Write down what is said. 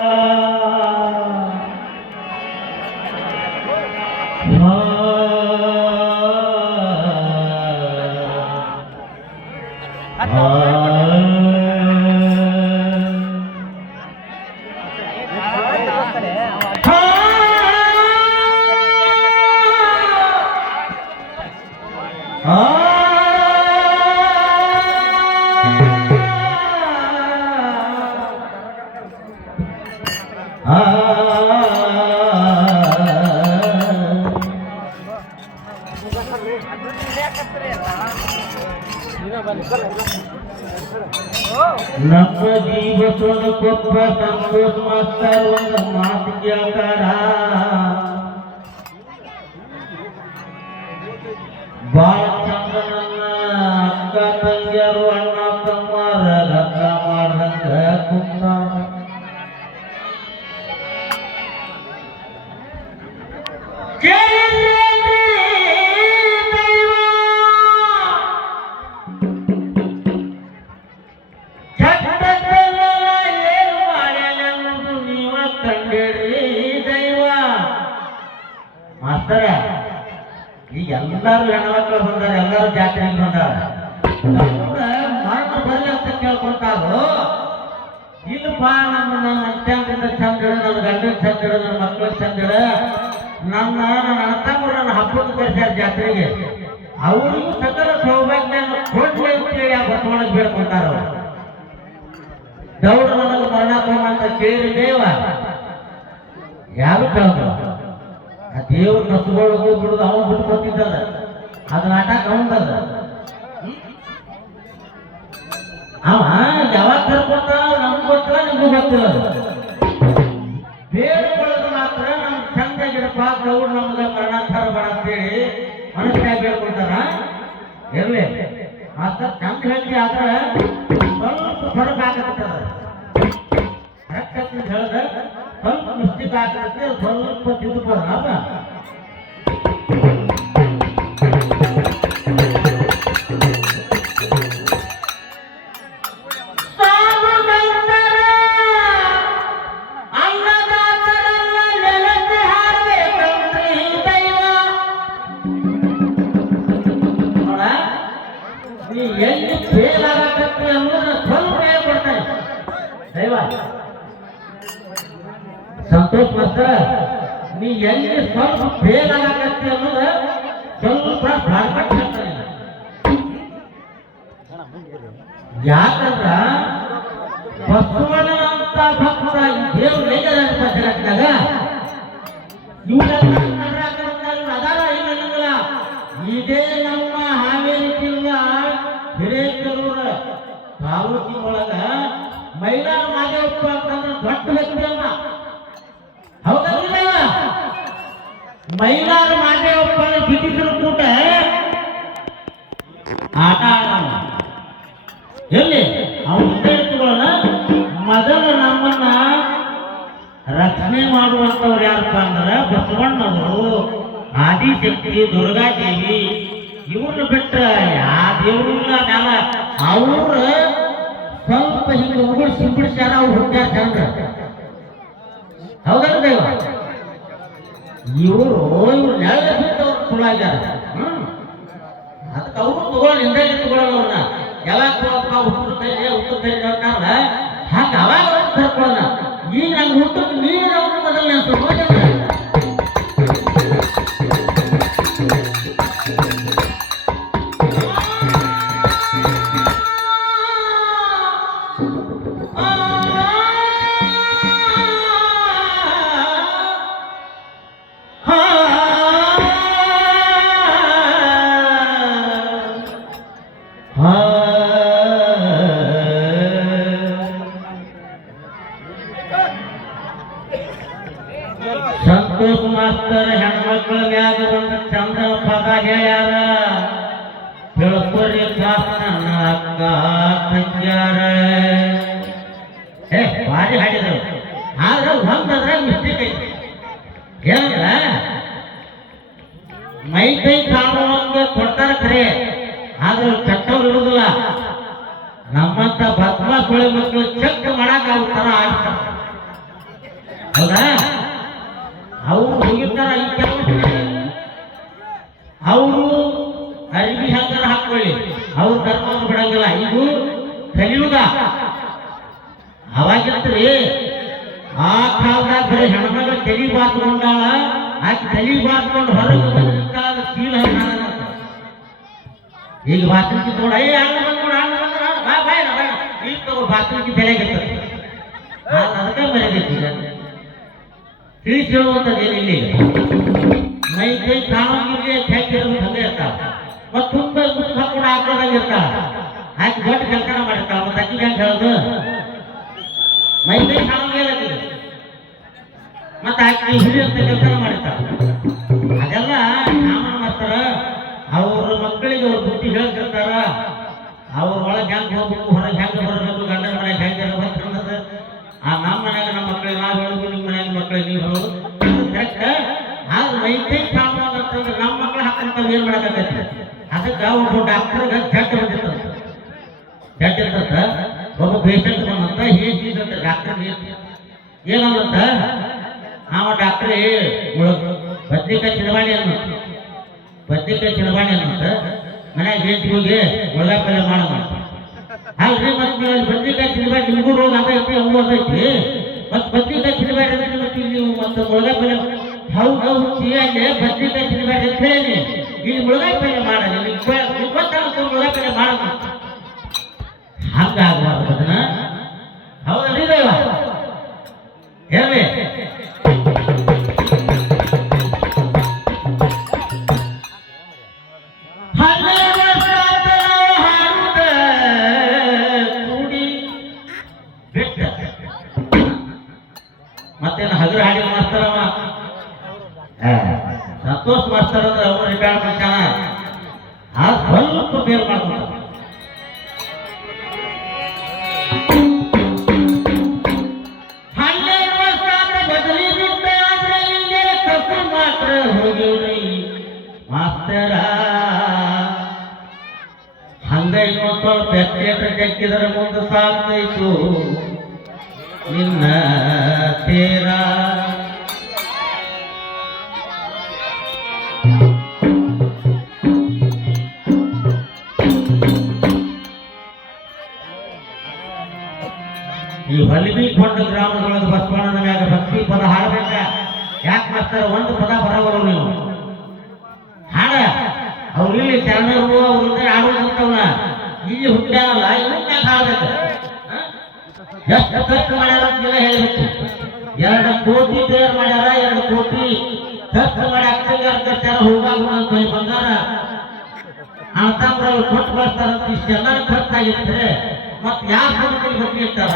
Ha! ನಮ್ಮ ಜೀವಸೋದ ಕೊಪ್ಪ ಸಂತೋಷ master ಒಂದು ಮಾತು ಕೇಳ್ತಾರ ಬಾಳ ಮಾಸ್ತರ, ಈಗ ಎಲ್ಲಾರು ಹೆಣ್ಮಕ್ಳು ಬಂದಾರ, ಎಲ್ಲಾರು ಜಾತ್ರೆಗೆ ಬಂದಾರ. ಮರಣ ಬರ್ಲಿ ಅಂತ ಕೇಳ್ಕೊಳ್ತಾರು? ಇಲ್ಲಪ್ಪ, ನಮ್ಮ ನಮ್ಮ ಅತ್ಯಂತ ಚಂದಿಡ ನಮ್ಮ ಗಂಡನ ಚಂದಿಡ ನಮ್ಮ ಮಕ್ಕಳ ಚಂದ ಇಡ ನನ್ನ ನನ್ನ ಅಣ್ಣತಮ್ಮರು ನನ್ನ ಹಬ್ಬಕ್ಕೆ ಕರ್ಸ್ಯಾರ ಜಾತ್ರೆಗೆ ಅವರಿಗೂ ಸಕಲ ಸೌಭಾಗ್ಯ ಕೊಡ್ಲಿ ಅಂತೇಳಿ ಆ ಬಸವಣ್ಣ ಬೇಡ್ಕೊಂತಾರ ಅವ್ರು. ದೌಡ ನನಗೆ ಅಂತ ಕೇಳಿ ದೇವ, ಯಾರು ಕೇಳಿದ್ರು ಆ ದೇವ್ರ ಕಸುಗಳು ಹೋಗ್ಬಿಡುದು ಅವನು ಬಿಟ್ಟು ಕೊಟ್ಟಿದ್ದದ ಅದ ನಾಟಕ ಅವಂದದ ಅವ ಯಾವಾಗ ಕರ್ಕೊಂಡ ನಮ್ಗೆ ಗೊತ್ತಿಲ್ಲ, ನಿಮ್ಗೂ ಗೊತ್ತಿಲ್ಲ ಅದು. ನಮ್ ಮರಣಾಂತರ ನಮ್ಗ ಮರಣಾಧಾರ ಬೇಡ ಅಂತೇಳಿ ಮನಸ್ಸಿನಾಗ ಬೇಡ್ಕೊಳ್ತಾರ? ಇರ್ಲಿ. ಆತ ಚಂದ ಹೇಳ್ತಿ ಆದ್ರ ಸ್ವಲ್ಪ ಫರಕ್ ಆಗತ್ತದ ಕರೆಕ್ಟ್ ಸ್ವಲ್ಪ ಮಿಸ್ಟೇಕ್ ಆಗತ್ತೆ ಸ್ವಲ್ಪ ತಿದ್ದುಕೊಳ್ಳೋಣ ಸಂತೋಷ್ ಮಾಸ್ತರ, ನೀ ಎಲ್ಲಿ ಸ್ವಲ್ಪ ಫೇಲ್ ಆಗತ್ತೆ ಅನ್ನೋದ ಸ್ವಲ್ಪ ಯಾಕಂದ್ರ ಬಸವಣ್ಣ ಅಂತ ಭಕ್ತ ಈ ದೇವ್ರು ಹೇಗದ ಮೈಲಾರ ನಾಗಪ್ಪನ ಬ್ರಿಟಿಷರ ಕೂಟ ಆಟ ಆಡೋಣ. ಎಲ್ಲಿ? ಅವನ ವಿದ್ಯಾರ್ಥಿಗಳನ್ನ ಮೊದಲ ನಮ್ಮನ್ನ ರಕ್ಷಣೆ ಮಾಡುವಂತವ್ರು ಯಾರಪ್ಪ ಅಂದ್ರೆ ಬಸವಣ್ಣವರು, ಆದಿಶಕ್ತಿ, ದುರ್ಗಾದೇವಿ. ಇವ್ರನ್ನ ಬಿಟ್ಟ ಯಾ ದೇವ್ರು ಇಲ್ಲ ಮ್ಯಾಲ ಅವ್ರ ಸ್ವಲ್ಪ ಹಿಂಗೆ ಉಗುಳು ಸಿಂಬಿಡ್ಸ್ಯಾರ ಅವ್ರು ಹುಟ್ಟ್ಯಾರ ಚಂದ್ರ. ಹೌದಲ್ಲ ದೇವ? ಇವರು ಇವ್ರು ನೆಲ ಬಿಟ್ಟು ಅವ್ರು ತುಳಾಗ್ಯಾರ ಅದಕ್ಕೆ ಅವರು ತಗೊಳ್ಳಿ ಹಿಂದೆ ತಗೊಳ್ಳೋಣ ಅವ್ರನ್ನ. ಎಲ್ಲ ತಗೊಳಪ್ಪ ಹುಟ್ಟು ಕೈ ಹುಟ್ಟು ಕೈ ಹೇಳ್ತಾರಲ್ಲ ಹಂಗ ಅವಾಗ ಅವ್ರು ಕರ್ಕೊಳ್ಳೋಣ. ಈಗ ನಂಗೆ ಹುಟ್ಟಕ್ಕೆ ನೀನು ಅವ್ರ ಮೊದಲನೇ ಏ ಭಾರಿ ಹಾಡಿದ್ರು. ಆದ್ರೆ ಒಂದದ್ರ ಮಿಸ್ಟೇಕ್ ಐತಿ. ಏನಂದ್ರ ಮೈ ಕೈ ಕಾಣುವಂಗೆ ಕೊಡ್ತಾರ ಖರೆ ಆದ್ರೆ ಕೆಟ್ಟವ್ರು ಇರುದಿಲ್ಲ. ನಮ್ಮಂತ ಬದ್ಮ ಒಳ್ಳೆ ಮಕ್ಕಳು ಚೆಕ್ ಮಾಡಕ್ ಅವ್ರ ತರ ಆಡ್ತಾರ ಹೌದಾ? ಅವ್ರು ಹೋಗಿರ್ತಾರ ಅವ್ರು ಅವ್ರ ಧರ್ಮವನ್ನು ಬಿಡಂಗಿಲ್ಲ. ಇದು ಕಲಿಯುಗ. ಅವಾಗಿರ್ತೀರಿ ಆ ಕಾಲದಾಗ ಬರೀ ಹೆಣ್ಮಗಳು ತಲೆ ಬಾತ್ಕೊಂಡಾಳ ಆಕೆ ತಲೆ ಬಾತ್ಕೊಂಡು ಹೊರಗೆ ಬಂದಿರ್ತಾಳ ಕೀಲ ಈಗ ಬಾತ್ರೂಮ್ಗೆ ನೋಡ ಏ ಹಣ್ಣು ಬಂದ್ ನೋಡ ಹಣ್ಣು ಬಂದ್ ನೋಡ ಬಾ ಬಾಯ್ ಬಾ ಈಗ ತಗೋ ಬಾತ್ರೂಮ್ಗೆ ಬೆಳಗಿರ್ತದೆ ಅದಕ್ಕೆ ಮರೆಯಬೇಕು ಈಗ. ತಿಳಿಸಿ ಹೇಳುವಂಥದ್ದು ಏನಿಲ್ಲ ಮೈ ಕೈ ಕೆಟ್ಟಿರೋದು ಹಂಗೆ ಇರ್ತಾವ. ಮತ್ತು ತುಂಬ ಮುಖ ಕೂಡ ಹಾಕೋದಂಗೆ ಇರ್ತಾವ ಆಕೆ ದೊಡ್ಡ ಕೆಲಸ ಮಾಡಿರ್ತಾಳ ಮತ್ತೆ ಅಕ್ಕಿ ಹೆಂಗೆ ಹೇಳೋದು? ಮೈ ಕೈ ಕಾಣಂಗಿಲ್ಲ. ಮತ್ತೆ ಆಕೆ ಹಿರಿಯಂತ ಕೆಲಸ ಮಾಡಿರ್ತಾಳ ಅದೆಲ್ಲ ಕಾಮನ್ ಮಾಡ್ತಾರ ಅವ್ರ ಮಕ್ಕಳಿಗೆ ಅವ್ರ ಬುದ್ಧಿ ಹೇಳ್ತಿರ್ತಾರ. ಅವ್ರ ಒಳಗೆ ಹೆಂಗೆ ಹೋಗ್ಬೇಕು, ಹೊರಗೆ ಹೆಂಗೆ ಬರಬೇಕು, ಗಂಡನ ಮನೆಗೆ ಹೆಂಗೆ ಇರಬೇಕು ಆ ನಮ್ಮ ಮನ್ಯಾಗ ನಮ್ಮ ಮಕ್ಕಳಿಗೆ ನಾವು ಹೇಳೋದು, ನಿಮ್ಮ ಮನ್ಯಾಗ ಮಕ್ಕಳಿಗೆ ನೀವು ಹೇಳೋದು. ಕರೆಕ್ಟ್ ಆದ್ರೆ ಮೈಕೈ ಕಾಣೋದು ಅಂತಂದ್ರೆ ನಮ್ಮ ಮಕ್ಕಳು ಹಾಕಂತ ಏನ್ ಮಾಡಕ್ಕಾಗತ್ತೆ ಅದಕ್ಕೆ ಒಬ್ಬ ಡಾಕ್ಟರ್ಗೆ ಕೆಟ್ಟ ಬಂದಿತ್ತಂತ ಕೆಟ್ಟ ಇರ್ತದ ಒಬ್ಬ ಪೇಷಂಟ್ ಬಂದಂತ ಹೇಗಿದಂತ ಡಾಕ್ಟರ್ ಏನಂತ ಅವ ಡಾಕ್ಟ್ರೇ ಬದ್ನಿಕಾಯಿ ಚಿಡವಾಣಿ ಅನ್ನ ಬದ್ನಿಕಾಯಿ ಚಿಡವಾಣಿ ಅನ್ನಂತ ಮನ್ಯಾಗ ಹೇಳ್ತಿ ಹೋಗಿ ಒಳ್ಳೆ ಪಲ್ಯ ಮಾಡೋಣ ಅಲ್ರಿ, ಮತ್ತೆ ನೀವು ಬದ್ನಿಕಾಯಿ ಚಿಡಬೇಡ ನಿಮಗೂ ರೋಗ ಅವು ಆಗೈತಿ? ಮತ್ತೆ ಬದ್ನಿಕಾಯಿ ಚಿಡಬೇಡ ಅಂದ್ರೆ ಮತ್ತೆ ನೀವು ಮತ್ತೆ ಒಳಗಾಯಿ ಪಲ್ಯ ಹೌದು ಹೌದು ಸಿಯಾಲೆ ಬದ್ನಿಕಾಯಿ ಚಿಡಬೇಡ ಅಂತ ಹೇಳಿ ಇಲ್ಲಿ ಮುಳುಗಾಯಿ ಪಲ್ಯ ಮಾಡ ನಿಮ್ಗೆ ಗೊತ್ತಾಗುತ್ತೆ ಮುಳುಗಾಯಿ ಪಲ್ಯ ಮಾಡೋಣ ಹಂಗಾಗಬಾರ್ದು ಅದನ್ನ ಹೌದಲ್ಲ ದೈವ? ಮತ್ತೇನು ಹಗರು ಹಾಡಿ ಮಾಸ್ತರವ? ಸಂತೋಷ್ ಮಾಸ್ತರ್ ಅಂದ್ರೆ ಅವನು ರಿಟೈರ್ಡ್ ಮಾಡ್ತಾನ ಆ ಸ್ವಲ್ಪ ಫೇಲ್ ಮಾಡ್ಕೊಂಡ ಮಾಸ್ತರ ಮುಂದೆ ಸಾಗ್ತೈತು ನಿನ್ನ ತೇರ ಈ ಹೊಲಿಬಿಕೊಂಡ ಗ್ರಾಮದೊಳಗೆ ಬಸವಣ್ಣನ ಮ್ಯಾಗ ಭಕ್ತಿ ಪದ ಹಾಡಬೇಕ? ಯಾಕೆ ಮಾಡ್ತಾರೆ? ಒಂದು ಪದ ಬರವರು ನೀವು. ಹಾಡ. ಅವ್ರು ಇಲ್ಲಿ ಶರಣರು ಅವ್ರಿಂದ ಆಡೋದಂತವನ ಇಲ್ಲಿ ಹುಟ್ಟ್ಯಾನಲ್ಲ ಇವನ್ನ ಹಾಡಬೇಕು? ಎಷ್ಟು ಖರ್ಚು ಮಾಡ್ಯಾರ ಅಂತೆಲ್ಲ ಹೇಳ್ಬೇಕು. ಎರಡು ಕೋಟಿ ತಯಾರು ಮಾಡ್ಯಾರ, ಎರಡು ಕೋಟಿ ಖರ್ಚು ಮಾಡಿ ಅಕ್ಕಂಗೆ ಅರ್ಕರ್ತಾರ ಹೋಗಾಗ ಅಂತ ಬಂಗಾರ ಅಂತ ಕೊಟ್ಟು ಬರ್ತಾರಂತ ಇಷ್ಟೆಲ್ಲ ಖರ್ಚಾಗಿರ್ತಾರೆ ಮತ್ತೆ ಯಾರು ಕೊಟ್ಟು ಇರ್ತಾರ?